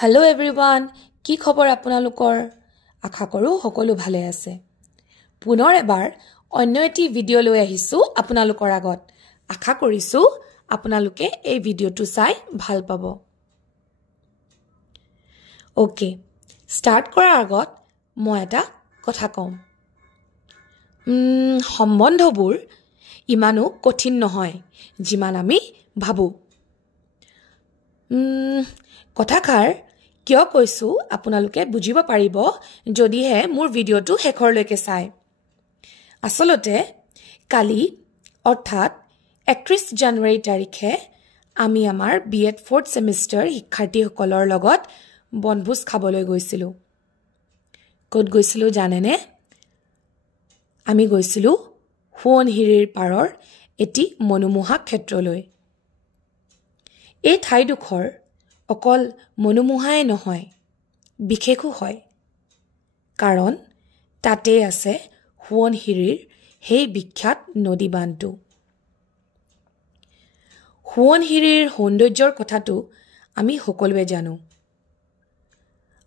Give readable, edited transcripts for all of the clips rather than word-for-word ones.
Hello everyone, কি খবৰ আপোনালোকৰ? আশা কৰো সকলো ভালে আছে। পুনৰ এবাৰ অন্য এটি ভিডিও লৈ আহিছো আপোনালোকৰ আগত। আশা কৰিছো আপোনালোকে এই ভিডিওটো চাই ভাল পাব। ওকে, ষ্টাৰ্ট কৰাৰ আগত মই এটা কথা কম। সম্বন্ধবোৰ ইমানো কঠিন নহয় যিমান আমি ভাবো। কথাষাৰ কিয় কৈছো আপোনালোকে বুজিব পাৰিব যদিহে মোৰ ভিডিওটো শেষৰলৈকে চাই। আসলতে কালি অৰ্থাৎ 31 জানুৱাৰী তাৰিখে আমি আমাৰ বিএড 4th সেমিষ্টাৰ শিক্ষাৰ্থীসকলৰ লগত বনভোজ খাবলৈ গৈছিলো। ক'ত গৈছিলো জানেনে? আমি গৈছিলো সোৱণশিৰিৰ পাৰৰ এটি মনোমোহা ক্ষেত্ৰলৈ। এই ঠাইডোখৰ অকল মনোমোহাই নহয়, বিশেষো হয়। কাৰণ তাতে আছে সোৱণশিৰিৰ সেই বিখ্যাত নদী বান্ধটো। সোৱণশিৰিৰ সৌন্দৰ্যৰ কথাটো আমি সকলোৱে জানো।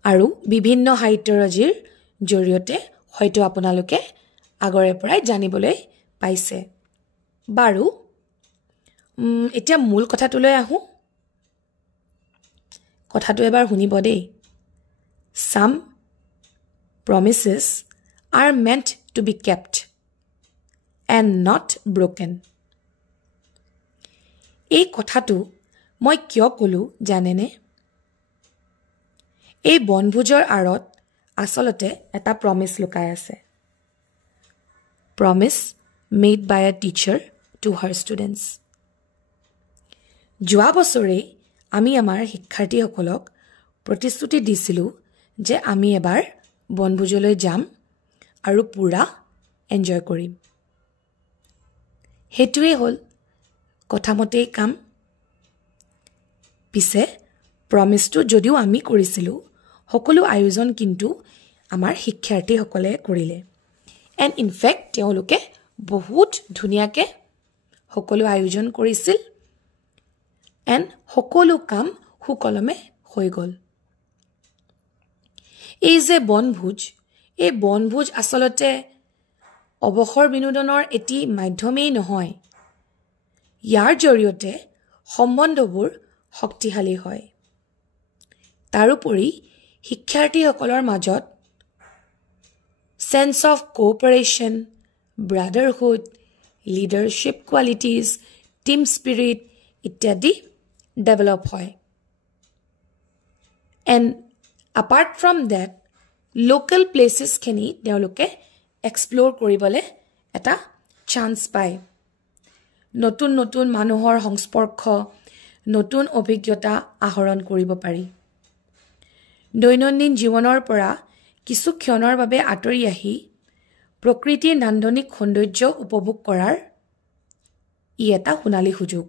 আৰু বিভিন্ন সাহিত্যৰাজিৰ জৰিয়তে হয়তো আপোনালোকে আগৰে পৰাই জানিবলৈ পাইছে। বাৰু এতিয়া মূল কথাটোলৈ আহো। কথাটো এবাৰ শুনিব দেই। Some promises are meant to be kept and not broken. এই কথাটো মই কিয় ক'লো জানেনে? এই বনভোজৰ আঁৰত আসলতে এটা প্ৰমিস লুকাই আছে। Promise made by a teacher to her students. যোৱা বছৰে আমি আমাৰ শিক্ষাৰ্থীসকলক প্ৰতিশ্ৰুতি দিছিলো যে আমি এবাৰ বনভোজলৈ যাম আৰু পুৰা এনজয় কৰিম। হেতুৱে হ'ল কথামতেই কাম। পিছে প্ৰমিসটো যদিও আমি কৰিছিলো, সকলো আয়োজন কিন্তু আমাৰ শিক্ষাৰ্থীসকলে কৰিলে। এণ্ড ইনফেক্ট তেওঁলোকে বহুত ধুনীয়াকৈ সকলো আয়োজন কৰিছিল। এণ্ড সকলো কাম সুকলমে হৈ গ'ল। এই যে বনভোজ, এই বনভোজ আসলতে অৱসৰ বিনোদনৰ এটি মাধ্যমেই নহয়। ইয়াৰ জৰিয়তে সম্বন্ধবোৰ শক্তিশালী হয়। তাৰোপৰি শিক্ষাৰ্থীসকলৰ মাজত sense of cooperation, brotherhood, leadership qualities, team spirit ইত্যাদি develop হয়। And apart from that, local places খিনি তেওঁলোকে explore কৰিবলৈ এটা chance পায়। নতুন নতুন মানুহৰ সংস্পৰ্শ, নতুন অভিজ্ঞতা আহৰণ কৰিব পাৰি। দৈনন্দিন জীৱনৰ পৰা কিছু ক্ষণৰ বাবে আঁতৰি আহি প্ৰকৃতিৰ নান্দনিক সৌন্দৰ্য উপভোগ কৰাৰ ই এটা সোণালী সুযোগ।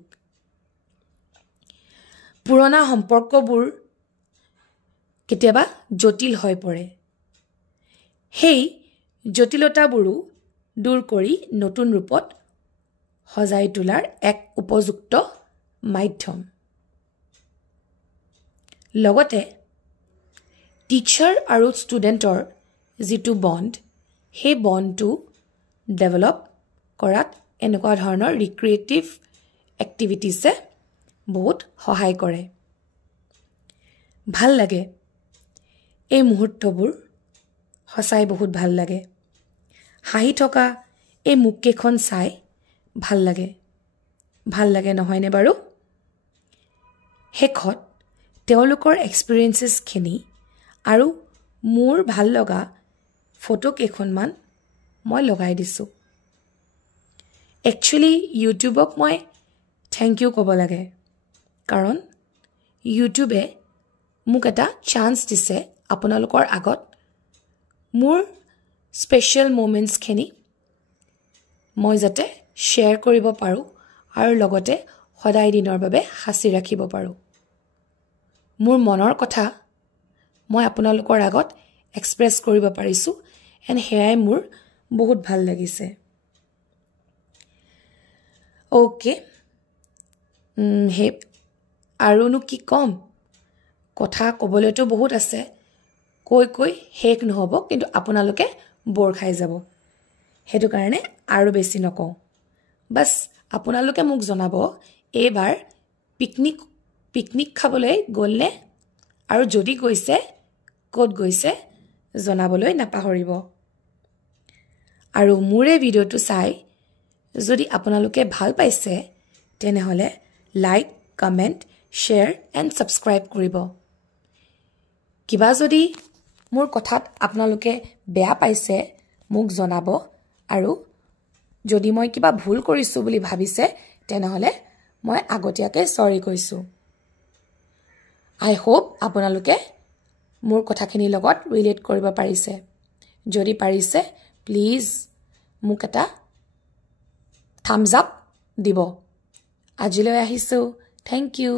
পুৰণা সম্পৰ্কবোৰ কেতিয়াবা জটিল হৈ পৰে। সেই জটিলতাবোৰো দূৰ কৰি নতুন ৰূপত সজাই তোলাৰ এক উপযুক্ত মাধ্যম। লগতে টিচাৰ আৰু ষ্টুডেণ্টৰ যিটো বণ্ড, সেই বণ্ডটো ডেভেলপ কৰাত এনেকুৱা ধৰণৰ ৰিক্ৰিয়েটিভ এক্টিভিটিছে বহুত সহায় কৰে। ভাল লাগে এই মুহূৰ্তবোৰ, সঁচাই বহুত ভাল লাগে। হাঁহি থকা এই মুখকেইখন চাই ভাল লাগে। ভাল লাগে নহয়নে বাৰু? শেষত তেওঁলোকৰ এক্সপিৰিয়েঞ্চেছখিনি আৰু মোৰ ভাল লগা ফটো কেইখনমান মই লগাই দিছোঁ। একচুৱেলি ইউটিউবক মই থেংক ইউ ক'ব লাগে। কাৰণ ইউটিউবে মোক এটা চান্স দিছে আপোনালোকৰ আগত মোৰ স্পেচিয়েল মোমেণ্টছখিনি মই যাতে শ্বেয়াৰ কৰিব পাৰোঁ আৰু লগতে সদায় দিনৰ বাবে সাঁচি ৰাখিব পাৰোঁ। মোৰ মনৰ কথা মই আপোনালোকৰ আগত এক্সপ্ৰেছ কৰিব পাৰিছোঁ। এণ্ড সেয়াই মোৰ বহুত ভাল লাগিছে। অ'কে, আৰুনো কি ক'ম? কথা ক'বলৈতো বহুত আছে কৈ শেষ নহ'ব কিন্তু আপোনালোকে বৰ খাই যাব সেইটো কাৰণে আৰু বেছি নকওঁ বাস আপোনালোকে মোক জনাব এইবাৰ পিকনিক খাবলৈ গ'লনে আৰু যদি গৈছে ক'ত গৈছে জনাবলৈ নাপাহৰিব আৰু মোৰ এই ভিডিঅ'টো চাই যদি আপোনালোকে ভাল পাইছে তেনেহলে like comment share and subscribe কৰিব কিবা যদি মোৰ কথাত আপোনালোকে বেয়া পাইছে মোক জনাব আৰু যদি মই কিবা ভুল কৰিছো বুলি ভাবিছে তেনেহলে মই আগতীয়াকৈ সৰি কৈছো আই হোপ আপোনালোকে মোৰ কথাখিনিৰ লগত ৰিলেট কৰিব পাৰিছে যদি পাৰিছে প্লিজ মোক এটা থাম্বছ আপ দিব আজিলৈ আহিছো থ্যাংক ইউ